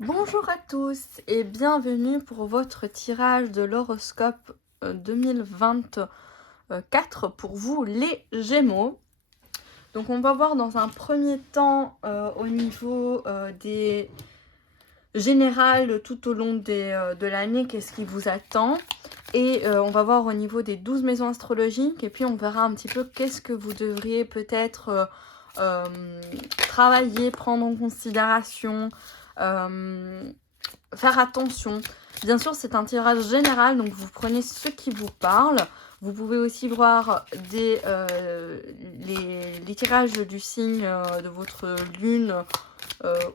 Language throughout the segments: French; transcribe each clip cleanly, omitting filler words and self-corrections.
Bonjour à tous et bienvenue pour votre tirage de l'horoscope 2024 pour vous les Gémeaux. Donc on va voir dans un premier temps au niveau des générales tout au long de l'année qu'est-ce qui vous attend. Et on va voir au niveau des 12 maisons astrologiques et puis on verra un petit peu qu'est-ce que vous devriez peut-être travailler, prendre en considération, faire attention. Bien sûr, c'est un tirage général, donc vous prenez ce qui vous parle. Vous pouvez aussi voir les tirages du signe de votre lune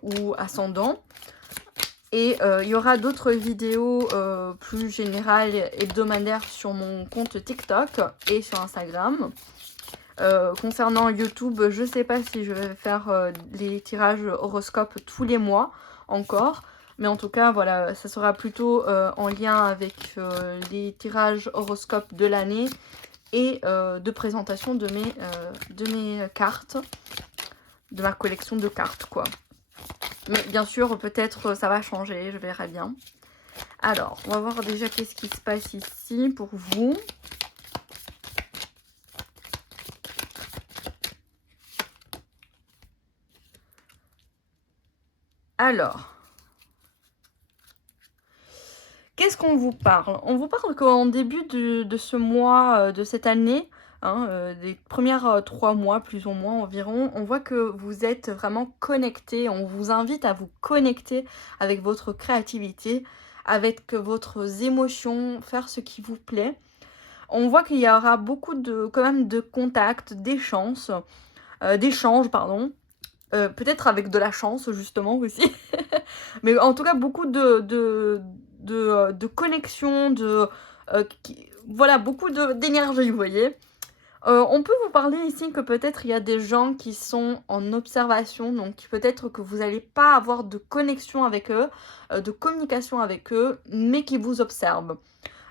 ou ascendant. Et il y aura d'autres vidéos plus générales, hebdomadaires sur mon compte TikTok et sur Instagram. Concernant YouTube, je ne sais pas si je vais faire les tirages horoscopes tous les mois encore. Mais en tout cas, voilà, ça sera plutôt en lien avec les tirages horoscopes de l'année et de présentation de mes cartes, de ma collection de cartes, quoi. Mais bien sûr, peut-être ça va changer, je verrai bien. Alors, on va voir déjà qu'est-ce qui se passe ici pour vous. Alors, qu'est-ce qu'on vous parle? On vous parle qu'en début de ce mois, de cette année, des premières 3 mois, plus ou moins environ, on voit que vous êtes vraiment connectés. On vous invite à vous connecter avec votre créativité, avec votre émotions, faire ce qui vous plaît. On voit qu'il y aura beaucoup quand même de contacts, d'échanges, peut-être avec de la chance justement aussi. Mais en tout cas, beaucoup de connexion, voilà, beaucoup d'énergie, vous voyez. On peut vous parler ici que peut-être il y a des gens qui sont en observation, donc peut-être que vous n'allez pas avoir de connexion avec eux, de communication avec eux, mais qui vous observent.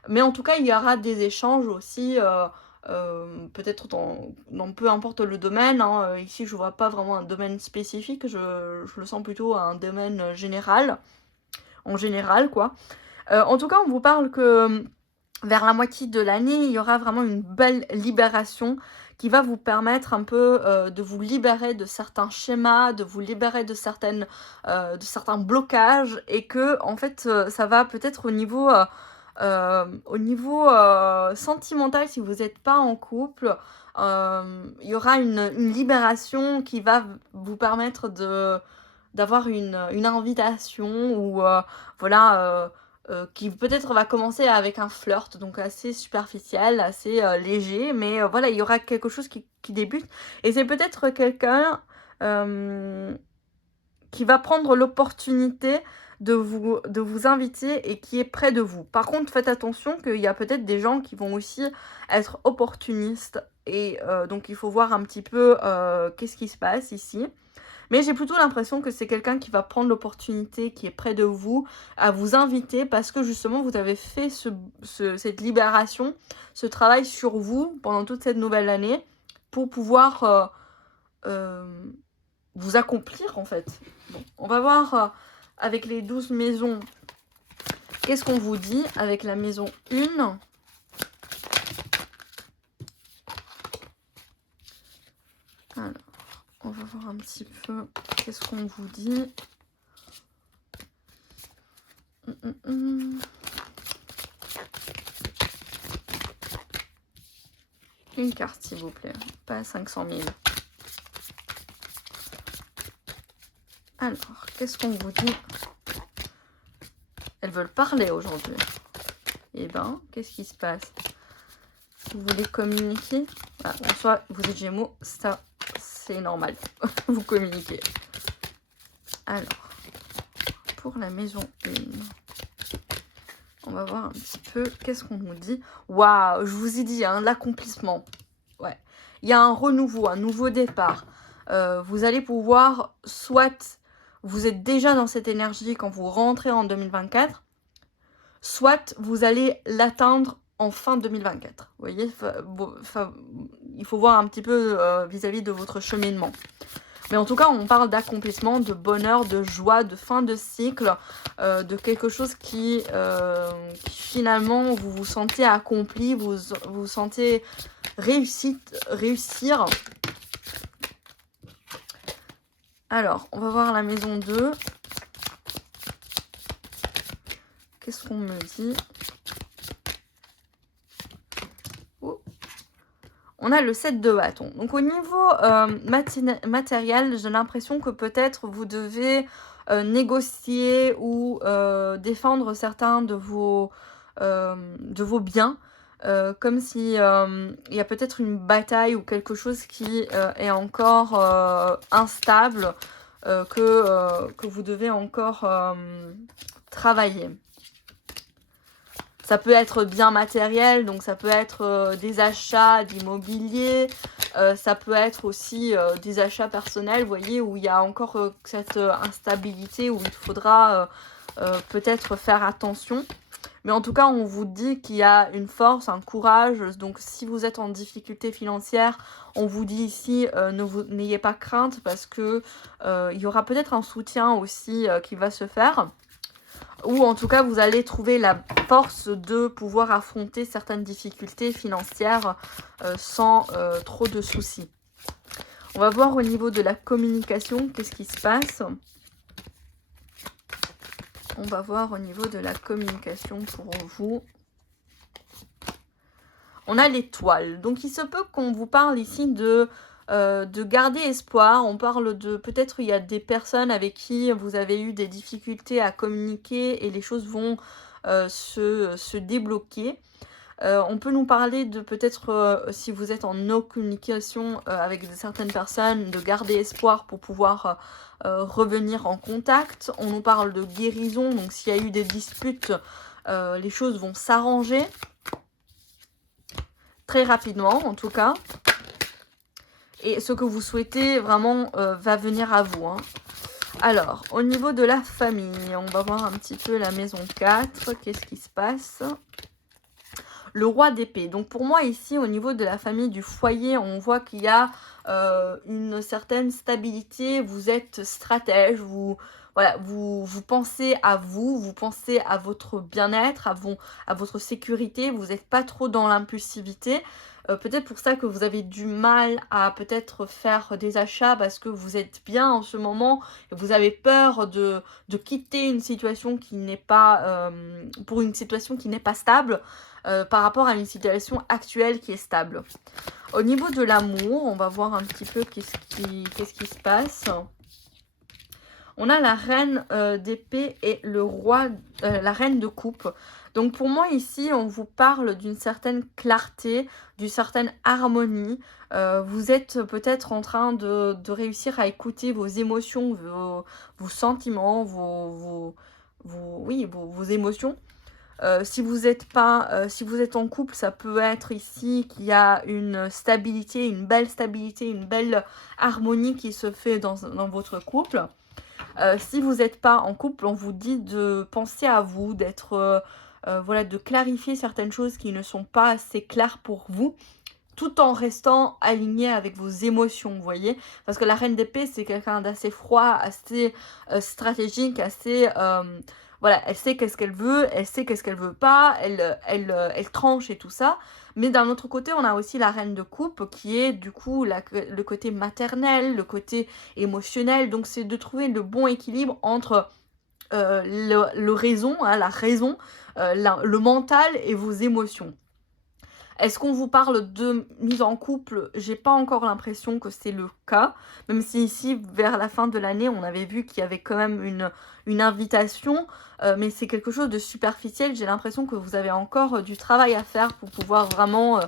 Mais en tout cas, il y aura des échanges aussi, peut-être dans peu importe le domaine. Ici, je vois pas vraiment un domaine spécifique, je le sens plutôt un domaine général, en général, quoi. En tout cas, on vous parle que vers la moitié de l'année, il y aura vraiment une belle libération qui va vous permettre un peu de vous libérer de certains schémas, de vous libérer de certains blocages, et que en fait ça va peut-être au niveau sentimental, si vous n'êtes pas en couple, il y aura une libération qui va vous permettre d'avoir une invitation ou voilà, qui peut-être va commencer avec un flirt, donc assez superficiel, assez léger, mais voilà, il y aura quelque chose qui débute, et c'est peut-être quelqu'un qui va prendre l'opportunité de vous inviter et qui est près de vous. Par contre, faites attention qu'il y a peut-être des gens qui vont aussi être opportunistes, et donc il faut voir un petit peu qu'est-ce qui se passe ici. Mais j'ai plutôt l'impression que c'est quelqu'un qui va prendre l'opportunité, qui est près de vous, à vous inviter parce que justement vous avez fait cette libération, ce travail sur vous pendant toute cette nouvelle année pour pouvoir vous accomplir en fait. Bon, on va voir avec les 12 maisons qu'est-ce qu'on vous dit avec la maison 1. Alors, on va voir un petit peu qu'est-ce qu'on vous dit. Une carte s'il vous plaît, pas 500 000. Alors, qu'est-ce qu'on vous dit? Elles veulent parler aujourd'hui. Eh ben, qu'est-ce qui se passe? Vous voulez communiquer? En soit, vous êtes Gémeaux, ça, c'est normal. Vous communiquez. Alors, pour la maison 1, on va voir un petit peu qu'est-ce qu'on nous dit. Waouh, je vous ai dit, l'accomplissement. Ouais. Il y a un renouveau, un nouveau départ. Vous allez pouvoir, soit vous êtes déjà dans cette énergie quand vous rentrez en 2024, soit vous allez l'atteindre en fin 2024. Vous voyez, il faut voir un petit peu vis-à-vis de votre cheminement. Mais en tout cas, on parle d'accomplissement, de bonheur, de joie, de fin de cycle, de quelque chose qui finalement, vous vous sentez accompli, vous vous sentez réussir. Alors, on va voir la maison 2. Qu'est-ce qu'on me dit? On a le 7 de bâton. Donc au niveau matériel, j'ai l'impression que peut-être vous devez négocier ou défendre certains de vos biens. Comme si il y a peut-être une bataille ou quelque chose qui est encore instable, que vous devez encore travailler. Ça peut être bien matériel, donc ça peut être des achats d'immobilier, ça peut être aussi des achats personnels, vous voyez, où il y a encore cette instabilité, où il faudra peut-être faire attention. Mais en tout cas, on vous dit qu'il y a une force, un courage. Donc, si vous êtes en difficulté financière, on vous dit ici, n'ayez pas crainte parce que il y aura peut-être un soutien aussi qui va se faire. Ou en tout cas, vous allez trouver la force de pouvoir affronter certaines difficultés financières sans trop de soucis. On va voir au niveau de la communication, qu'est-ce qui se passe. On va voir au niveau de la communication pour vous. On a l'étoile. Donc, il se peut qu'on vous parle ici de garder espoir. On parle de, peut-être il y a des personnes avec qui vous avez eu des difficultés à communiquer et les choses vont se débloquer. On peut nous parler de peut-être, si vous êtes en no communication avec certaines personnes, de garder espoir pour pouvoir revenir en contact. On nous parle de guérison, donc s'il y a eu des disputes, les choses vont s'arranger. Très rapidement en tout cas. Et ce que vous souhaitez vraiment va venir à vous. Hein. Alors, au niveau de la famille, on va voir un petit peu la maison 4. Qu'est-ce qui se passe ? Le roi d'épée. Donc pour moi ici, au niveau de la famille, du foyer, on voit qu'il y a une certaine stabilité. Vous êtes stratège, vous pensez à vous pensez à votre bien-être, à votre sécurité. Vous n'êtes pas trop dans l'impulsivité. Peut-être pour ça que vous avez du mal à peut-être faire des achats parce que vous êtes bien en ce moment et vous avez peur de quitter une situation qui n'est pas pour une situation qui n'est pas stable par rapport à une situation actuelle qui est stable. Au niveau de l'amour, on va voir un petit peu qu'est-ce qui se passe. On a la reine d'épée et le roi, la reine de coupe. Donc pour moi ici, on vous parle d'une certaine clarté, d'une certaine harmonie. Vous êtes peut-être en train de réussir à écouter vos émotions, vos sentiments, vos émotions. Si vous êtes en couple, ça peut être ici qu'il y a une stabilité, une belle harmonie qui se fait dans votre couple. Si vous n'êtes pas en couple, on vous dit de penser à vous, d'être de clarifier certaines choses qui ne sont pas assez claires pour vous, tout en restant aligné avec vos émotions, vous voyez. Parce que la reine d'épée, c'est quelqu'un d'assez froid, assez stratégique, assez... elle sait qu'est-ce qu'elle veut, elle sait qu'est-ce qu'elle veut pas, elle tranche et tout ça. Mais d'un autre côté, on a aussi la reine de coupe qui est du coup le côté maternel, le côté émotionnel. Donc c'est de trouver le bon équilibre entre la raison, le mental et vos émotions. Est-ce qu'on vous parle de mise en couple? J'ai pas encore l'impression que c'est le cas. Même si ici, vers la fin de l'année, on avait vu qu'il y avait quand même une invitation. Mais c'est quelque chose de superficiel. J'ai l'impression que vous avez encore du travail à faire pour pouvoir vraiment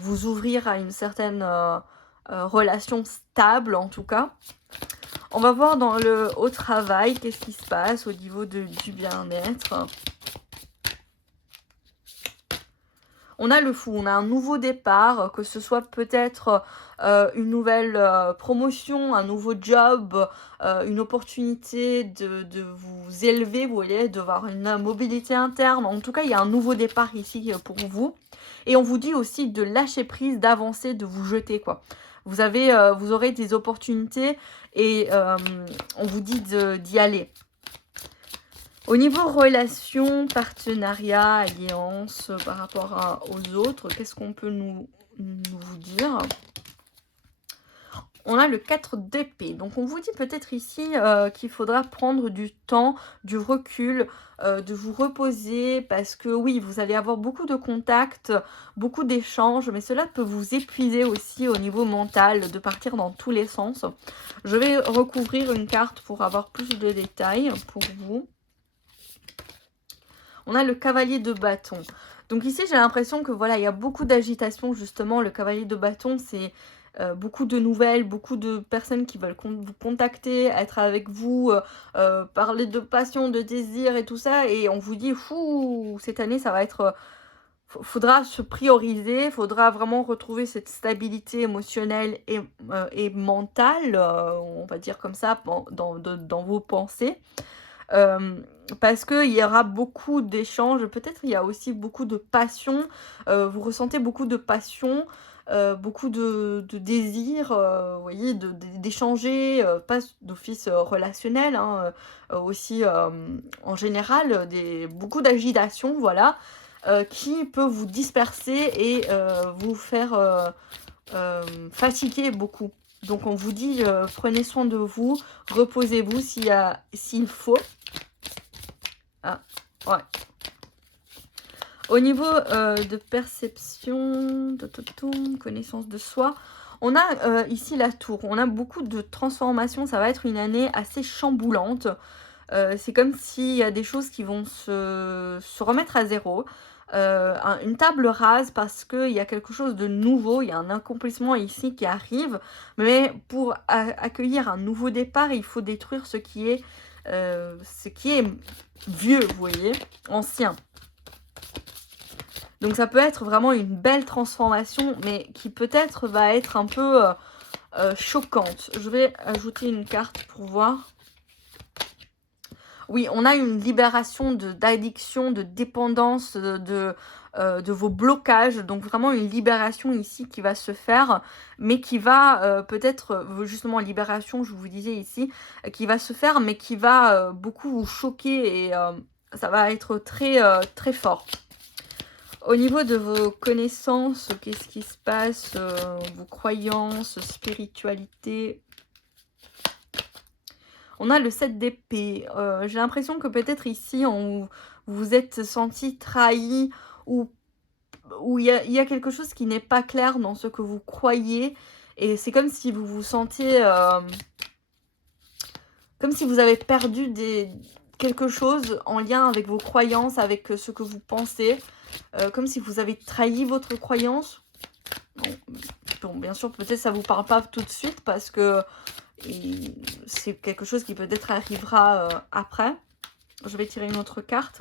vous ouvrir à une certaine relation stable, en tout cas. On va voir au travail, qu'est-ce qui se passe au niveau du bien-être. On a le fou, on a un nouveau départ, que ce soit peut-être une nouvelle promotion, un nouveau job, une opportunité de vous élever, vous voyez, d'avoir une mobilité interne. En tout cas, il y a un nouveau départ ici pour vous. Et on vous dit aussi de lâcher prise, d'avancer, de vous jeter, quoi. vous aurez des opportunités et on vous dit d'y aller. Au niveau relations, partenariat, alliance par rapport aux autres, qu'est-ce qu'on peut nous vous dire? On a le 4 d'épée. Donc on vous dit peut-être ici qu'il faudra prendre du temps, du recul, de vous reposer parce que oui, vous allez avoir beaucoup de contacts, beaucoup d'échanges, mais cela peut vous épuiser aussi au niveau mental, de partir dans tous les sens. Je vais recouvrir une carte pour avoir plus de détails pour vous. On a le cavalier de bâton. Donc ici, j'ai l'impression que voilà, il y a beaucoup d'agitation justement. Le cavalier de bâton, c'est beaucoup de nouvelles, beaucoup de personnes qui veulent vous contacter, être avec vous, parler de passion, de désir et tout ça. Et on vous dit, fou, cette année, ça va être... faudra se prioriser, faudra vraiment retrouver cette stabilité émotionnelle et mentale, on va dire comme ça, dans vos pensées. Parce qu'il y aura beaucoup d'échanges, peut-être il y a aussi beaucoup de passion, vous ressentez beaucoup de passion, beaucoup de désir, vous voyez, d'échanger, pas d'office relationnel, hein, aussi en général, beaucoup d'agitation, voilà, qui peut vous disperser et vous faire fatiguer beaucoup. Donc on vous dit, prenez soin de vous, reposez-vous s'il faut. Ah, ouais. Au niveau de perception, connaissance de soi, on a ici la tour. On a beaucoup de transformations. Ça va être une année assez chamboulante. C'est comme s'il y a des choses qui vont se remettre à zéro. Une table rase parce qu'il y a quelque chose de nouveau, il y a un accomplissement ici qui arrive. Mais pour accueillir un nouveau départ, il faut détruire ce qui est vieux, vous voyez, ancien. Donc ça peut être vraiment une belle transformation, mais qui peut-être va être un peu choquante. Je vais ajouter une carte pour voir. Oui, on a une libération d'addiction, de dépendance, de vos blocages. Donc vraiment une libération ici qui va se faire, mais qui va peut-être, justement libération, je vous disais ici, qui va se faire, mais qui va beaucoup vous choquer et ça va être très, très fort. Au niveau de vos connaissances, qu'est-ce qui se passe, vos croyances, spiritualité? On a le 7 d'épée. J'ai l'impression que peut-être ici, vous vous êtes senti trahi ou il y a quelque chose qui n'est pas clair dans ce que vous croyez. Et c'est comme si vous vous sentiez... comme si vous avez perdu quelque chose en lien avec vos croyances, avec ce que vous pensez. Comme si vous avez trahi votre croyance. Bon, bien sûr, peut-être ça vous parle pas tout de suite parce que c'est quelque chose qui peut-être arrivera après. Je vais tirer une autre carte.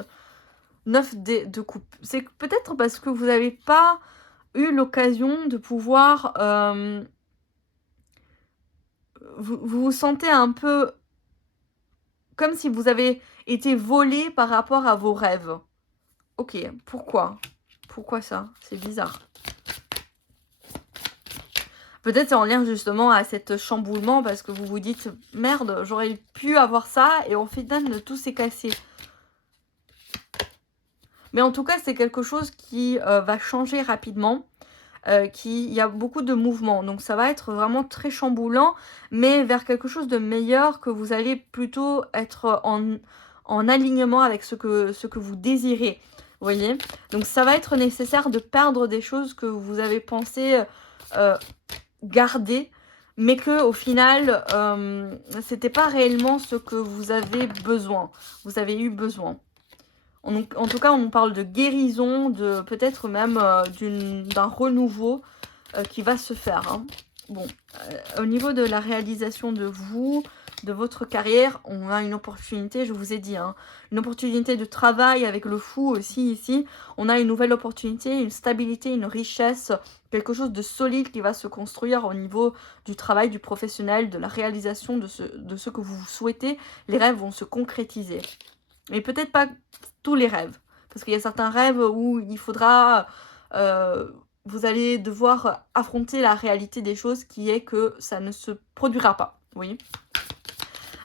9 de coupe. C'est peut-être parce que vous n'avez pas eu l'occasion de pouvoir... vous vous sentez un peu comme si vous avez été volé par rapport à vos rêves. Ok, pourquoi? Pourquoi ça? C'est bizarre. Peut-être c'est en lien justement à cet chamboulement parce que vous vous dites « Merde, j'aurais pu avoir ça et au final tout s'est cassé ». Mais en tout cas, c'est quelque chose qui va changer rapidement. Il y a beaucoup de mouvements. Donc ça va être vraiment très chamboulant, mais vers quelque chose de meilleur, que vous allez plutôt être en alignement avec ce que vous désirez. Vous voyez? Donc ça va être nécessaire de perdre des choses que vous avez pensé garder, mais que au final, c'était pas réellement ce que vous avez besoin. Vous avez eu besoin. En tout cas, on nous parle de guérison, de peut-être même d'un renouveau qui va se faire. Hein. Bon, au niveau de la réalisation de vous, de votre carrière, on a une opportunité, je vous ai dit, hein, une opportunité de travail avec le fou aussi ici. On a une nouvelle opportunité, une stabilité, une richesse, quelque chose de solide qui va se construire au niveau du travail, du professionnel, de la réalisation de ce que vous souhaitez. Les rêves vont se concrétiser. Mais peut-être pas tous les rêves. Parce qu'il y a certains rêves où il faudra vous allez devoir affronter la réalité des choses qui est que ça ne se produira pas. Vous voyez?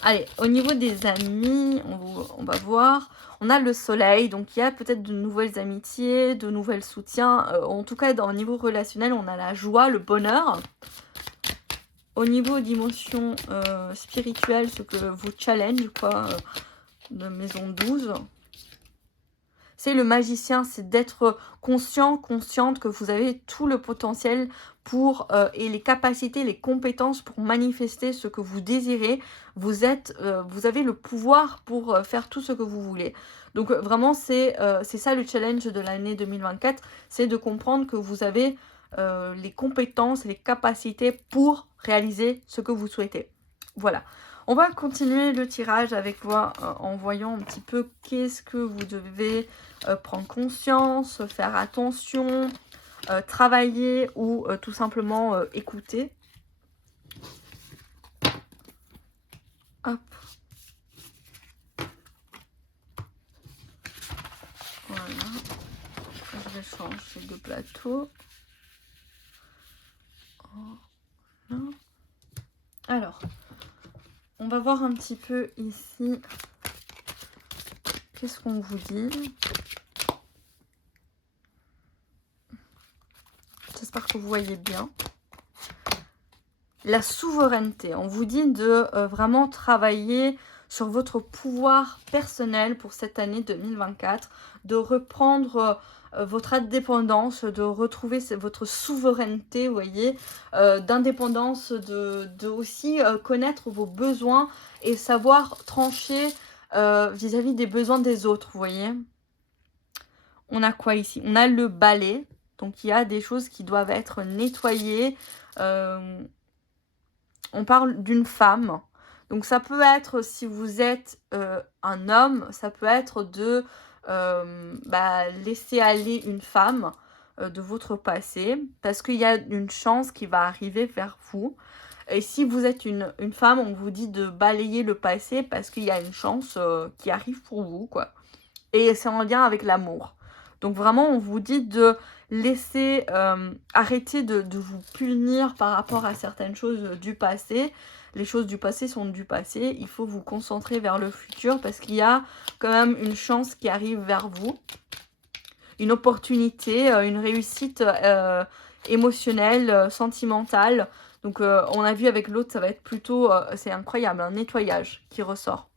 Allez, au niveau des amis, on va voir. On a le soleil, donc il y a peut-être de nouvelles amitiés, de nouvelles soutiens. En tout cas, au niveau relationnel, on a la joie, le bonheur. Au niveau d'émotions spirituelles, ce que vous challenge, quoi, de maison 12. C'est le magicien, c'est d'être conscient, consciente que vous avez tout le potentiel pour et les capacités, les compétences pour manifester ce que vous désirez. Vous avez le pouvoir pour faire tout ce que vous voulez. Donc vraiment, c'est ça le challenge de l'année 2024, c'est de comprendre que vous avez les compétences, les capacités pour réaliser ce que vous souhaitez. Voilà. On va continuer le tirage avec moi en voyant un petit peu qu'est-ce que vous devez prendre conscience, faire attention, travailler ou tout simplement écouter. Hop. Voilà. Je vais changer de plateau. Voilà. Alors, on va voir un petit peu ici. Qu'est-ce qu'on vous dit? J'espère que vous voyez bien. La souveraineté. On vous dit de vraiment travailler sur votre pouvoir personnel pour cette année 2024, de reprendre votre indépendance, de retrouver votre souveraineté, vous voyez, d'indépendance, de aussi connaître vos besoins et savoir trancher vis-à-vis des besoins des autres, vous voyez. On a quoi ici? On a le balai, donc il y a des choses qui doivent être nettoyées. On parle d'une femme. Donc ça peut être, si vous êtes un homme, ça peut être de laisser aller une femme de votre passé, parce qu'il y a une chance qui va arriver vers vous. Et si vous êtes une femme, on vous dit de balayer le passé, parce qu'il y a une chance qui arrive pour vous, quoi. Et c'est en lien avec l'amour. Donc vraiment, on vous dit de laisser, arrêter de vous punir par rapport à certaines choses du passé. Les choses du passé sont du passé. Il faut vous concentrer vers le futur parce qu'il y a quand même une chance qui arrive vers vous. Une opportunité, une réussite émotionnelle, sentimentale. Donc on a vu avec l'autre, ça va être plutôt, c'est incroyable, un nettoyage qui ressort.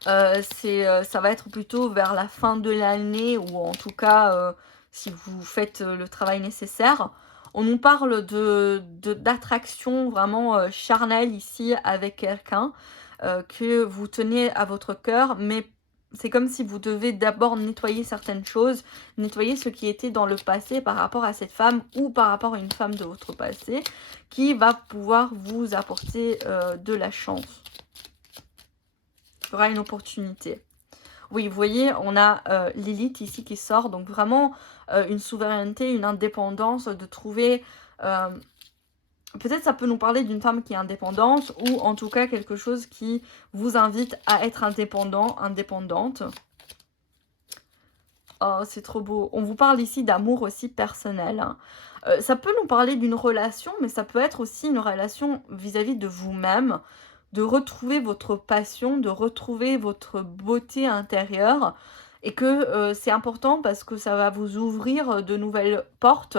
Ça va être plutôt vers la fin de l'année ou en tout cas si vous faites le travail nécessaire. On nous parle d'attraction vraiment charnelle ici avec quelqu'un que vous tenez à votre cœur, mais c'est comme si vous devez d'abord nettoyer certaines choses, nettoyer ce qui était dans le passé par rapport à cette femme ou par rapport à une femme de votre passé qui va pouvoir vous apporter de la chance. Il y aura une opportunité. Oui, vous voyez, on a Lilith ici qui sort, donc vraiment une souveraineté, une indépendance, de trouver... peut-être ça peut nous parler d'une femme qui est indépendante, ou en tout cas quelque chose qui vous invite à être indépendant, indépendante. Oh, c'est trop beau. On vous parle ici d'amour aussi personnel, hein. Ça peut nous parler d'une relation, mais ça peut être aussi une relation vis-à-vis de vous-même, de retrouver votre passion, de retrouver votre beauté intérieure, et que c'est important parce que ça va vous ouvrir de nouvelles portes.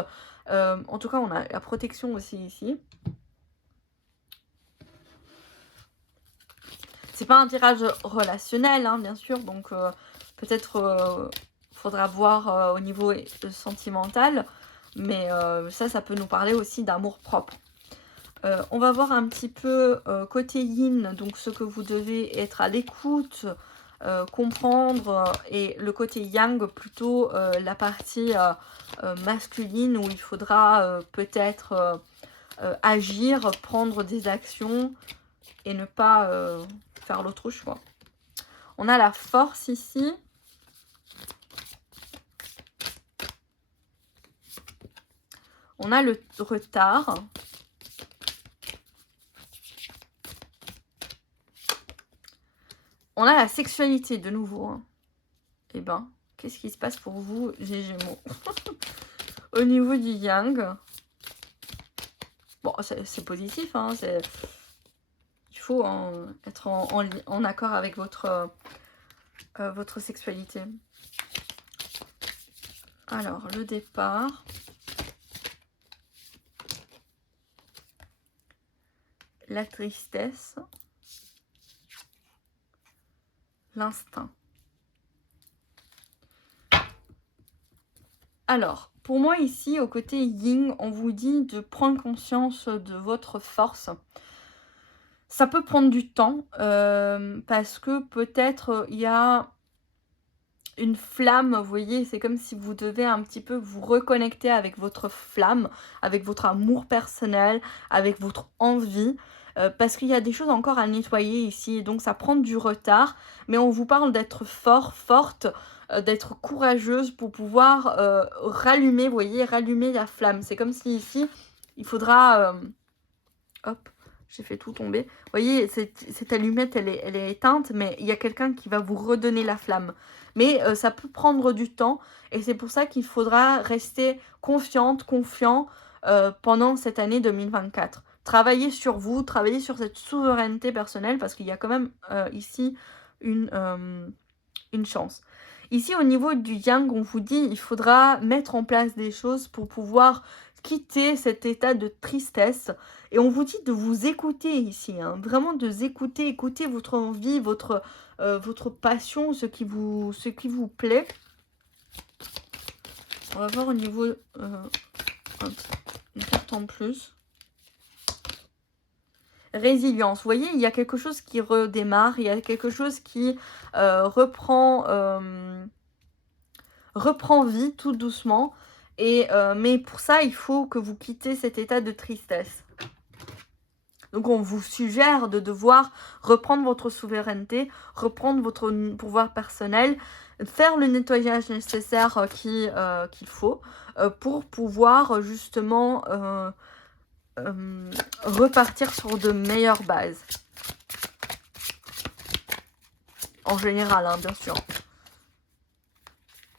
En tout cas, on a la protection aussi ici. C'est pas un tirage relationnel, hein, bien sûr, donc peut-être faudra voir au niveau sentimental, mais ça peut nous parler aussi d'amour propre. On va voir un petit peu côté yin, donc ce que vous devez être à l'écoute, comprendre, et le côté yang, plutôt la partie masculine où il faudra peut-être agir, prendre des actions et ne pas faire l'autruche, quoi. On a la force ici. On a le retard. On a la sexualité de nouveau, hein. Eh ben, qu'est-ce qui se passe pour vous, les Gémeaux? Au niveau du yang, bon, c'est positif, hein, il faut être en accord avec votre sexualité. Alors, le départ. La tristesse. L'instinct. Alors, pour moi ici, au côté yin, on vous dit de prendre conscience de votre force. Ça peut prendre du temps, parce que peut-être il y a une flamme, vous voyez, c'est comme si vous devez un petit peu vous reconnecter avec votre flamme, avec votre amour personnel, avec votre envie, parce qu'il y a des choses encore à nettoyer ici, donc ça prend du retard, mais on vous parle d'être fort, forte, d'être courageuse pour pouvoir rallumer, vous voyez, rallumer la flamme. C'est comme si ici, il faudra... hop, j'ai fait tout tomber. Vous voyez, cette allumette, elle est éteinte, mais il y a quelqu'un qui va vous redonner la flamme. Mais ça peut prendre du temps, et c'est pour ça qu'il faudra rester confiante, confiant pendant cette année 2024. Travaillez sur vous, travaillez sur cette souveraineté personnelle, parce qu'il y a quand même ici une chance. Ici, au niveau du yang, on vous dit il faudra mettre en place des choses pour pouvoir quitter cet état de tristesse. Et on vous dit de vous écouter ici, hein, vraiment de vous écouter, écouter votre envie, votre passion, ce qui vous plaît. On va voir au niveau une carte en plus. Résilience, vous voyez, il y a quelque chose qui redémarre, il y a quelque chose qui reprend vie tout doucement. Et, mais pour ça, il faut que vous quittez cet état de tristesse. Donc on vous suggère de devoir reprendre votre souveraineté, reprendre votre pouvoir personnel, faire le nettoyage nécessaire qu'il faut pour pouvoir justement repartir sur de meilleures bases. En général, hein, bien sûr.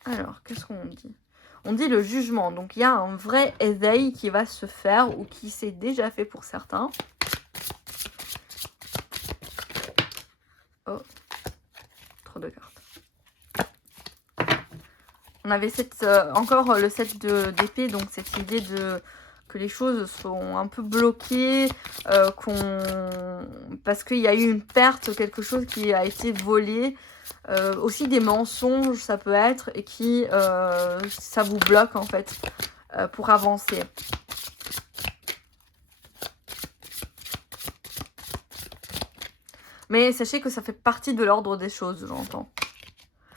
Alors, qu'est-ce qu'on dit ? On dit le jugement. Donc, il y a un vrai éveil qui va se faire ou qui s'est déjà fait pour certains. Oh, trop de cartes. On avait encore le 7 d'épée, donc cette idée que les choses sont un peu bloquées, parce qu'il y a eu une perte, quelque chose qui a été volé. Aussi des mensonges, ça peut être, et qui, ça vous bloque en fait, pour avancer. Mais sachez que ça fait partie de l'ordre des choses, j'entends.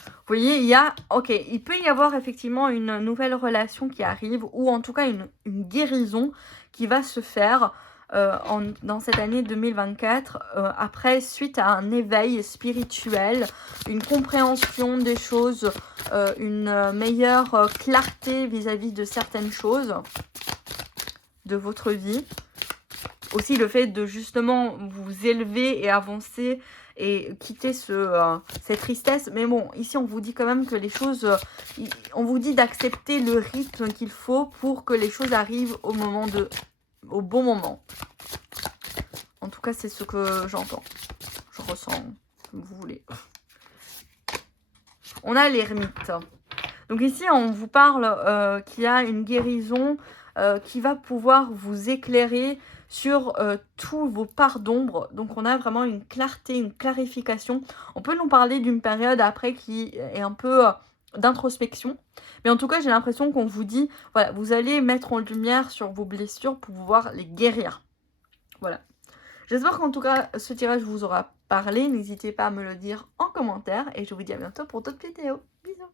Vous voyez, il peut y avoir effectivement une nouvelle relation qui arrive, ou en tout cas une guérison qui va se faire dans cette année 2024, après, suite à un éveil spirituel, une compréhension des choses, une meilleure clarté vis-à-vis de certaines choses de votre vie. Aussi le fait de justement vous élever et avancer et quitter cette tristesse. Mais bon, ici on vous dit quand même que les choses, on vous dit d'accepter le rythme qu'il faut pour que les choses arrivent au bon moment. En tout cas, c'est ce que j'entends. Je ressens, comme vous voulez. On a l'ermite. Donc ici, on vous parle qu'il y a une guérison qui va pouvoir vous éclairer sur tous vos parts d'ombre. Donc on a vraiment une clarté, une clarification. On peut nous parler d'une période après qui est un peu d'introspection. Mais en tout cas, j'ai l'impression qu'on vous dit, voilà, vous allez mettre en lumière sur vos blessures pour pouvoir les guérir. Voilà. J'espère qu'en tout cas, ce tirage vous aura parlé. N'hésitez pas à me le dire en commentaire. Et je vous dis à bientôt pour d'autres vidéos. Bisous.